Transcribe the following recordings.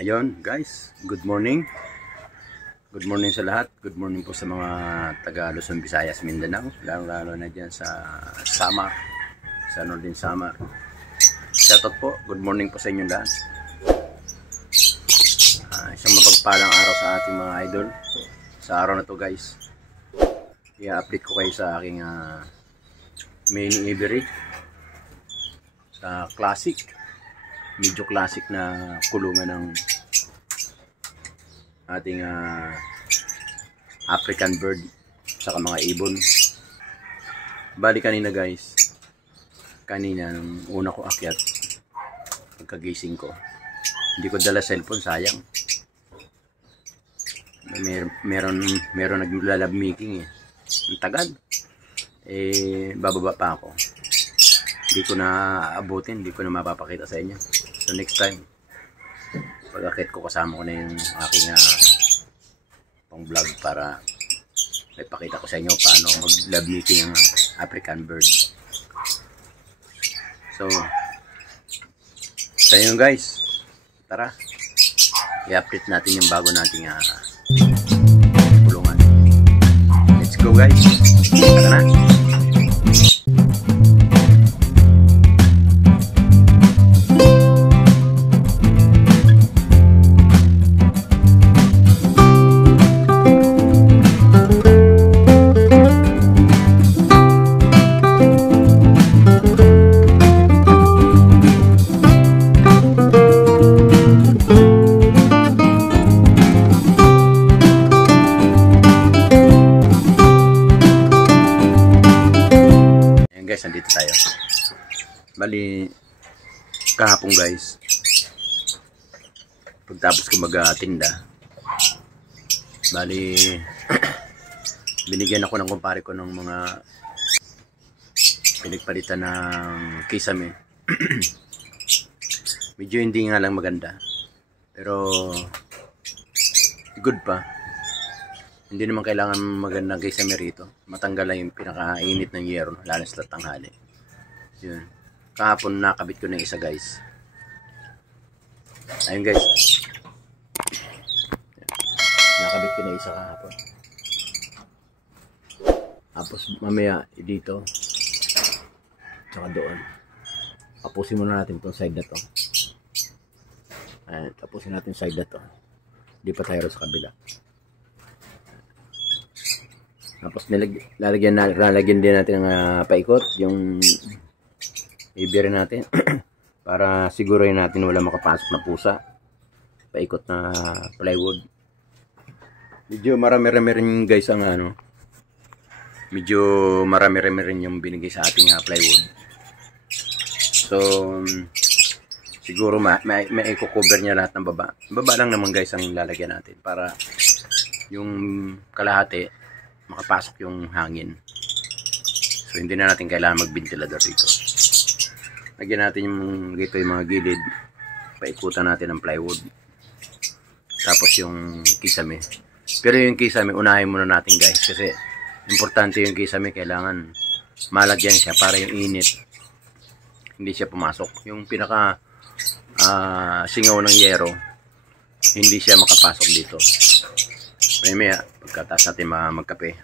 Ayun guys, good morning. Good morning sa lahat. Good morning po sa mga taga Luzon, Visayas, Mindanao. Lalo na dyan sa Samar, sa Northern Samar. Shoutout po, good morning po sa inyo lahat. Isang mapagpalang araw sa ating mga idol. Sa araw na to guys, i-update ko kayo sa aking mini Ivory sa classic, medyo classic na kulungan ng ating African bird saka mga ibon. Bali kanina guys, kanina nung una ko akyat, pagkagising ko, hindi ko dala cellphone, sayang. Meron naglalab making ang tagal, bababa pa ako, hindi ko na abutin, hindi ko na mapapakita sa inyo. So next time pag-akit ko, kasama ko na yung aking pang vlog para ipakita ko sa inyo paano mag-love making ang African bird. So tayo guys, tara i-update natin yung bago nating kulungan. Let's go guys, tara na. Guys, nandito tayo. Bali kahapon guys, pagtapos ko mag-tinda, bali binigyan ako ng kumpare ko ng mga pinagpalitan ng kisame. Medyo hindi nga lang maganda, pero good pa. Hindi naman kailangan magandang kisame rito. Matanggal lang yung pinakainit ng yero, lalo sa tanghali. Yun. Kahapon nakabit ko na isa guys. Ayun guys. Nakabit ko na isa kahapon. Tapos mamaya dito, tsaka doon, tapusin muna natin itong side na to. Ayan, tapusin natin side na to. Hindi pa tayo sa kabila. Tapos lalagyan din natin ng paikot yung Ivory natin para siguruhin natin wala makapasok na pusa. Paikot na plywood. Medyo marami-rami rin guys ang medyo marami-rami rin yung binigay sa ating plywood. So siguro may i-cover niya lahat ng baba. Baba lang naman guys ang lalagyan natin para yung kalahati makapasok yung hangin. So hindi na natin kailangan mag-ventilador dito. Lagyan natin yung mga gilid, paikutan natin ng plywood, tapos yung kisame. Pero yung kisame unahin muna natin guys, kasi importante yung kisame, kailangan malagyan siya para yung init hindi siya pumasok. Yung pinaka singaw ng yero, hindi siya makapasok dito. Maya pagkataas natin magkape,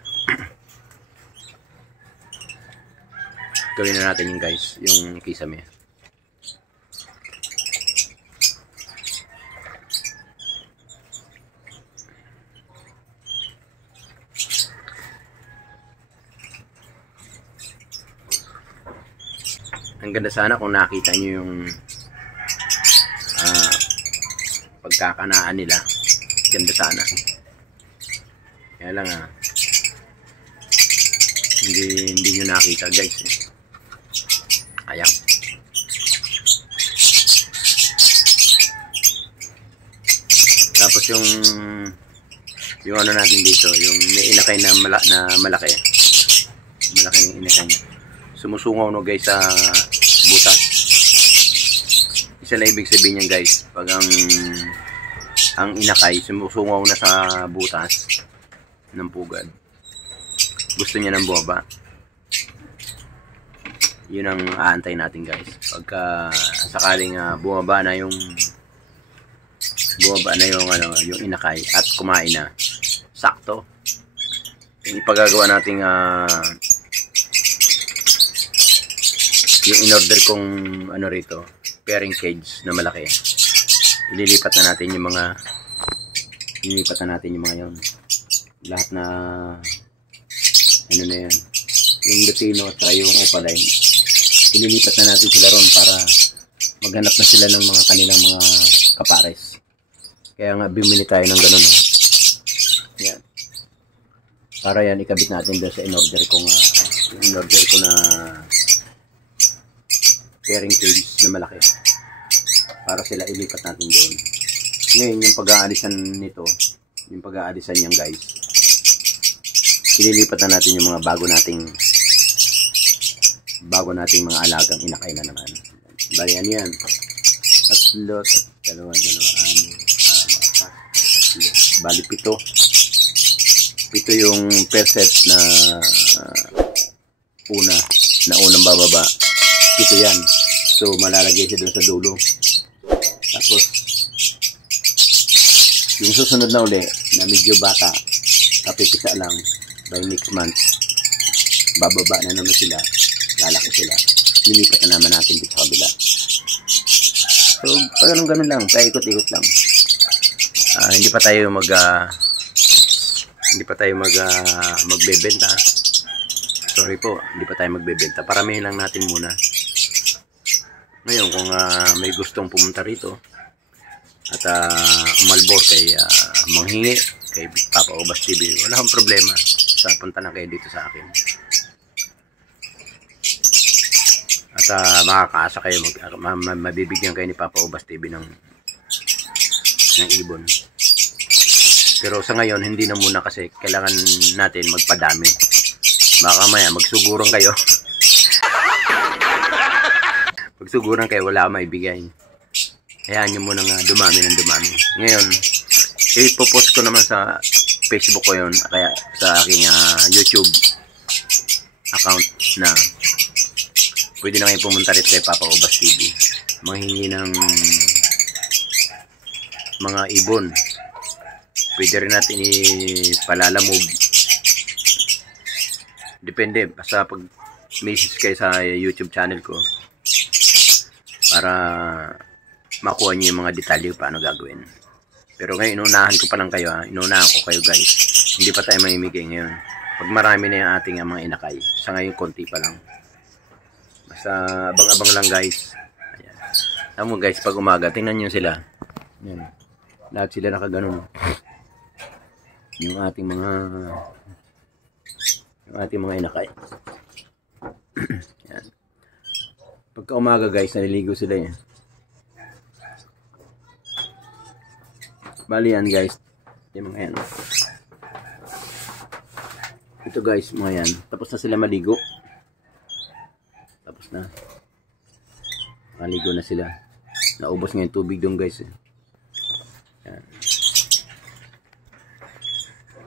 gawin na natin yung guys, yung kisame. Ang ganda sana kung nakita nyo yung pagkakanaan nila. Ganda sana. Kaya lang hindi nyo nakita guys. Ayan. Tapos yung natin dito, yung may inakay na malaki. Malaki ng inakay niya. Sumusungaw no guys sa butas. Isa na ibig sabihin niyan guys, pag ang inakay sumusungaw na sa butas ng pugad, gusto niya ng bumaba. Yun ang aantay natin guys. Pagka sakaling bumaba na yung bumaba na yung ano, yung inakay at kumain na. Sakto. Yung ipagagawa nating yung in-order kong ano rito, pairing cage na malaki. Ililipat na natin yung mga yon. Lahat na ano na yan. Yung Lutino at saka yung Opaline. Ililipat na natin sila ron para maghanap na sila ng mga kanilang mga kapares. Kaya nga bumili tayo ng ganun. No? Yan. Para yan ikabit natin doon sa in-order ko na pairing cage na malaki. Para sila ilipat natin doon. Ngayon yung pag-aalisan nito, yung pag-aalisan niyan guys, ililipat na natin yung mga bago nating mga alagang inakay na naman. Bali yan. Tatlo, dalawa, bali 7. 7 yung per set na unang bababa. 7 yan. So malalagay siya doon sa dulo. Tapos yung susunod na uli na medyo bata, kapipisa lang, by next month bababa na naman sila, lalaki sila, lilipat na naman natin dito sa kabila. So parang ganun lang, paikot-ikot lang. Hindi pa tayo magbebenta. Sorry po, hindi pa tayo magbebenta. Paramihin lang natin muna. Ngayon kung may gustong pumunta rito at umalbor kay manghingi kay Papa Obas TV, wala akong problema. Punta na kayo dito sa akin. At makakaasa kayo, mabibigyan kayo ni Papa Obas TV ng ibon. Pero sa ngayon hindi na muna kasi kailangan natin magpadami. Baka maya magsuguran kayo. Magsuguran kayo, wala akong maibigay. Hayaan nyo muna nga dumami ng dumami. Ngayon, ipopost ko naman sa Facebook ko yun, kaya sa aking YouTube account na pwede na kayo pumunta rin kay Papa Obas TV. Manghingi ng mga ibon. Pwede rin natin ipalalamog. Depende, basta pag message kayo sa YouTube channel ko para makuha nyo yung mga detalye paano gagawin. Pero ngayon, inunahan ko pa lang kayo. Inunahan ko kayo guys. Hindi pa tayo mamimigay ngayon. Pag marami na yung ating mga inakay. Sa ngayon, konti pa lang. Basta abang-abang lang guys. Ayan. Alam mo guys, pag umaga, tingnan nyo sila. Ayan. Lahat sila nakaganon. Yung ating mga inakay. Ayan. Pagka umaga guys, naliligo sila yan. Bali yan guys, yung mga yan. Ito guys, mga yan. Tapos na sila maligo. Tapos na. Maligo na sila. Naubos nga yung tubig doon guys. Yan.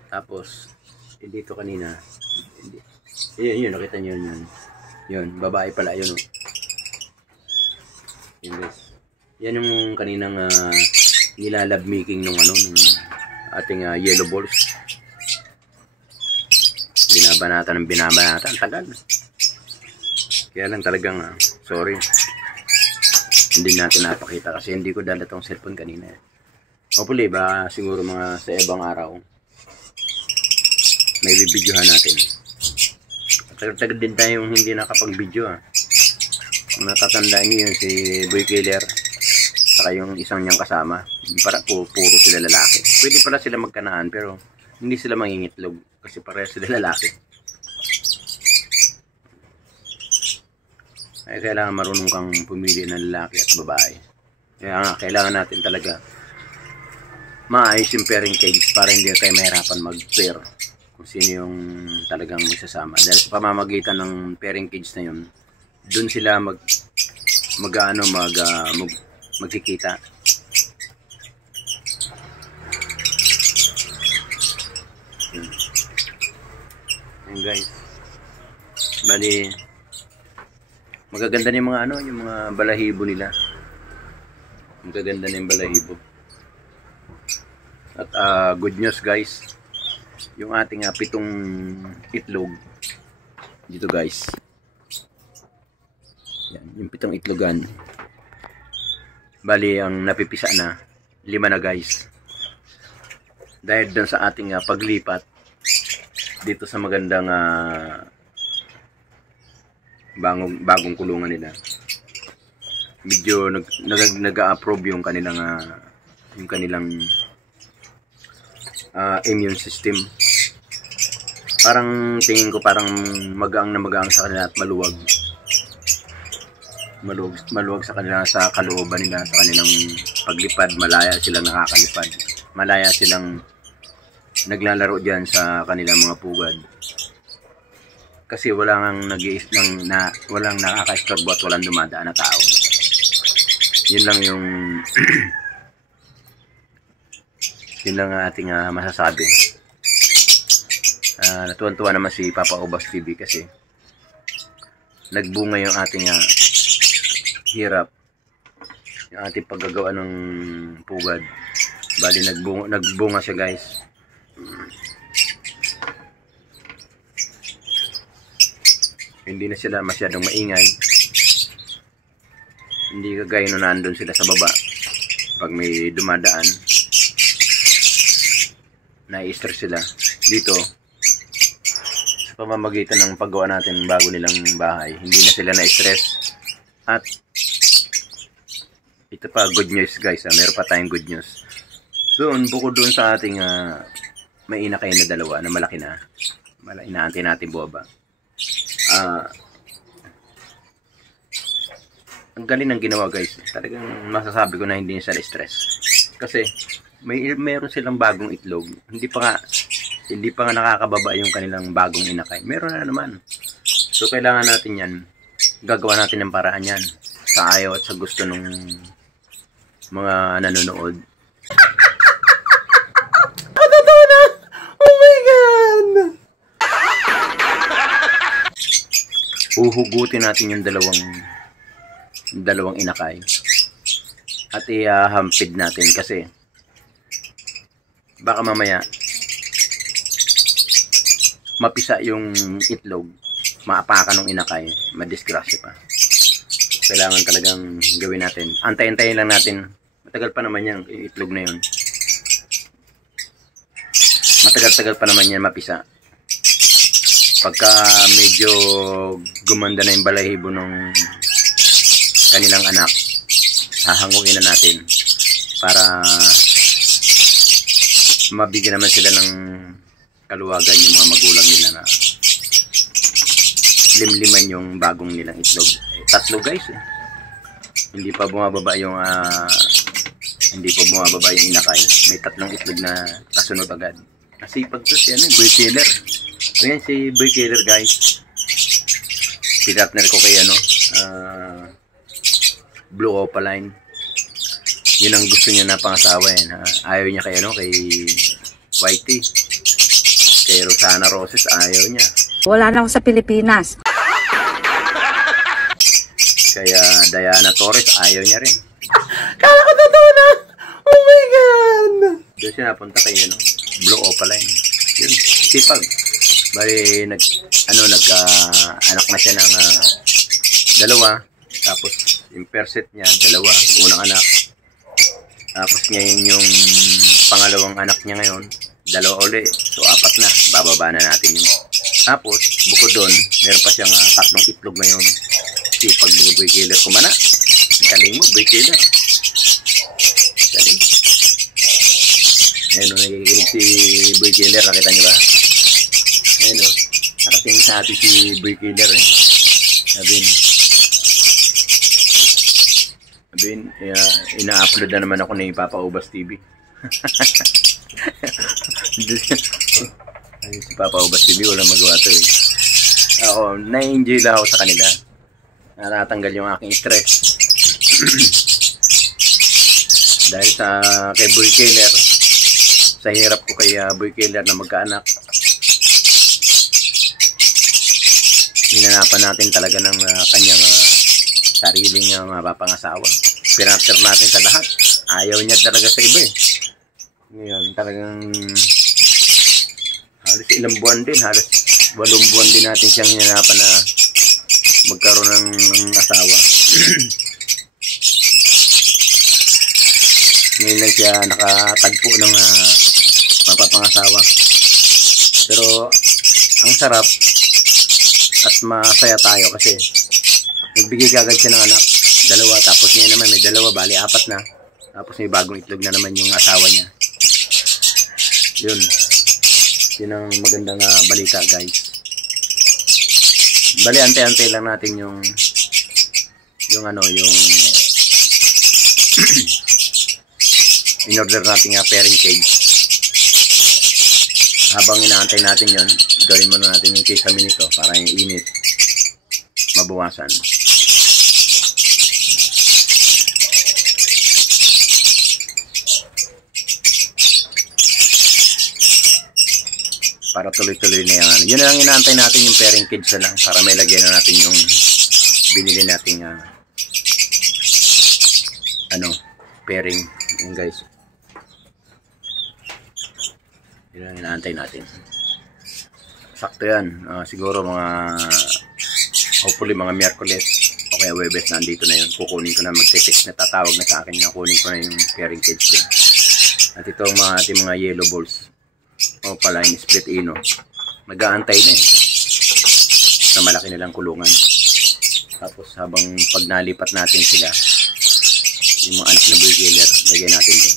Tapos, dito kanina. Yun, nakita nyo yun. Yun, babae pala yun. Yun guys. Yan yung kaninang nilalab making nung ating yellow balls. Binabanatan. Tagal. Kaya lang talagang sorry. Hindi natin napakita kasi hindi ko dala tong cellphone kanina. Hopefully ba siguro mga sa ibang araw may bibidyohan natin. Tagal din tayong hindi nakapag-video Kung natatandaan niyo yun, si Boy Killer saka yung isang niyang kasama, para puro sila lalaki. Pwede pala sila magkanaan pero hindi sila mangingitlog kasi parehas sila lalaki. Ay kailangan marunong kang pumili ng lalaki at babae. Kaya nga kailangan natin talaga maayos yung pairing cage para hindi tayo mahirapan mag-pair kung sino yung talagang magsasama. Dahil sa pamamagitan ng pairing cage na yun, dun sila magkikita. Ayan guys. Bali magaganda na yung mga yung mga balahibo nila. Magaganda na yung balahibo. At good news guys, yung ating 7 itlog dito guys. Yan, yung 7 itlogan. Bali ang napipisa na 5 na guys. Dahil doon sa ating paglipat dito sa magandang bagong kulungan nila. Medyo nag-approve yung kanilang immune system. Parang tingin ko parang magaang sa kanila at maluwag sa kanila, sa kalooban nila, sa kanilang paglipad. Malaya silang nakakalipad, malaya silang naglalaro diyan sa kanilang mga pugad, kasi walang nakaka-istorbo at walang dumadaan na tao. Yun lang yung yun lang ating masasabi. Natuwan-tuwa naman si Papa Obas TV kasi nagbunga yung ating hirap, yung ating paggagawa ng pugad. Bali nagbunga siya guys. Hindi na sila masyadong maingay, hindi kagaya nung nandun sila sa baba. Pag may dumadaan, nai-stress sila. Dito sa pamamagitan ng paggawa natin bago nilang bahay, hindi na sila na-stress. At ito pa, good news guys, meron pa tayong good news doon. Bukod doon sa ating may inakay na 2 na malaki na, inaantay natin buwaba. Ang galing ng ginawa guys. Talagang masasabi ko na hindi sila stress, kasi meron silang bagong itlog. Hindi pa nga nakakababa yung kanilang bagong inakay. Meron na naman. So kailangan natin yan, gagawa natin ng paraan yan sa ayaw at sa gusto ng mga nanonood. Totoo na! Oh my God! Uhugutin natin yung dalawang inakay at ihahampid natin, kasi baka mamaya mapisa yung itlog, maapakan ng inakay, madisgrasya pa. Kailangan talagang gawin natin, antay-antayin lang natin. Matagal pa naman yung itlog na yun, matagal pa naman yan mapisa. Pagka medyo gumanda na yung balahibo ng kanilang anak, hahanguin na natin para mabigyan naman sila ng kaluwagan yung mga magulang nila na limliman yung bagong nilang itlog. 3 guys eh. Hindi pa bumababa yung inakay. May 3 itlog na kasunod agad. Nasipag to si Boy Killer. Ayan si Boy Killer guys. Pinatner ko kay Blue Opaline. Yun ang gusto niya na pangasawa yan. Ayaw niya kay kay Whitey. Kay Rosana Roses ayaw niya. Wala na ako sa Pilipinas. Kaya Diana Torres ayaw niya rin. Kala ko totoo na! Oh my God! Doon siya napunta kay Blue Opaline. Yun, sipag. Bali anak na siya ng 2. Tapos yung perset niya 2, unang anak. Tapos ngayon yung pangalawang anak niya ngayon, 2 uli. So 4 na, bababa na natin yun. Tapos bukod doon, meron pa siyang 3 itlog ngayon. Sipag ni Boy Killer kumana. Galing mo, Boy Killer. Galing. Ayan o, nakikinig si Boy Killer, nakita niyo ba? Ayan o, nakatingin sa atin si Boy Killer eh. Sabihin, ina-upload na naman ako ni Papa Obas TV. Si Papa Obas TV, walang magawa to eh. Ako, na-enjoy lang ako sa kanila. Natanggal yung aking stress. Dahil kay Boy Killer, sa hirap ko kay Boy Killer na magkaanak, hinanapan natin talaga ng kanyang sariling mapapangasawa. Pinafter natin sa lahat. Ayaw niya talaga sa iba eh. Ngayon, talagang halos ilang buwan din, halos 8 buwan din natin siyang hinanapan na magkaroon ng asawa. Ngayon lang siya nakatagpo ng mapapangasawa. Pero ang sarap at masaya tayo kasi nagbigay kagad siya ng anak, 2, tapos ngayon naman may 2, bali 4 na. Tapos may bagong itlog na naman yung asawa niya. Yun ang magandang balita, guys. Bali, ante-ante lang natin yung in-order natin pairing cage. Habang inaantay natin yon, gawin muna natin yung kisame nito para yung init mabawasan. Para tuloy-tuloy na yan. Yun lang inaantay natin, yung pairing cage na lang para may lagyan na natin yung binili nating pairing. Yun, guys. Yun lang inaantay natin. Sakto yan. Siguro hopefully mga Miyerkules o kaya Webes nandito na yun. Kukunin ko na, magte-text na, tatawag na sa akin na kunin ko na yung pairing cage din. At ito ang ating mga yellow balls. O pala yung split ino. Nag-aantay na na malaki nilang kulungan. Tapos habang pag nalipat natin sila, yung mga anak na burgeler, lagyan natin din.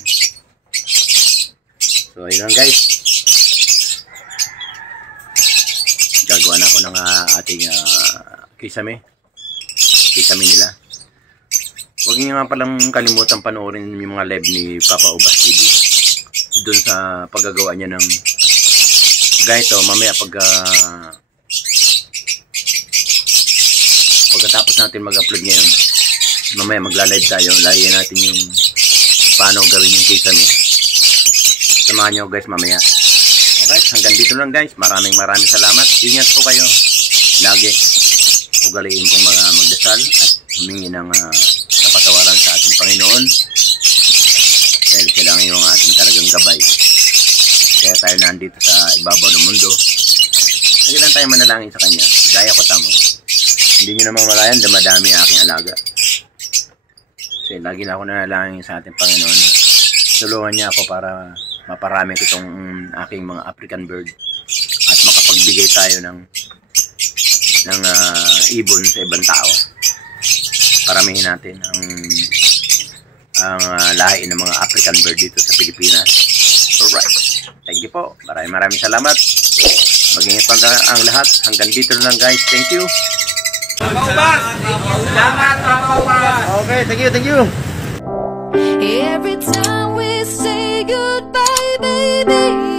So ayun lang, guys. Gagawa na ako ng ating kisame nila. Huwag niyo nga palang kalimutan panoorin yung mga live ni Papa Ubas TV doon sa paggagawa niya ng ganito. Mamaya pagkatapos natin mag-upload ngayon, mamaya magla-live tayo, lagyan natin yung paano gawin yung kisame. Samahan nyo, guys, mamaya. Okay, hanggang dito lang, guys. Maraming salamat. Ingat po kayo lagi. Ugaliin pong magdasal at humingi ng kapatawaran sa ating Panginoon, dahil siya lang yung ating talagang gabay. Kaya tayo nandito sa ibabaw ng mundo. Lagi lang tayo manalangin sa Kanya. Gaya ko tamo. Hindi nyo namang malayan, damadami ang aking alaga. Kasi lagi na ako nanalangin sa ating Panginoon. Tulungan niya ako para maparami ko itong aking mga African bird at makapagbigay tayo ng ibon sa ibang tao. Paramihin natin ang lahi ng mga African bird dito sa Pilipinas. Alright. Thank you po. Maraming salamat. Mag-ingat pa ang lahat. Hanggang dito lang, guys. Thank you. Salamat, Papa Ubas. Okay, thank you. Every time we say goodbye, baby.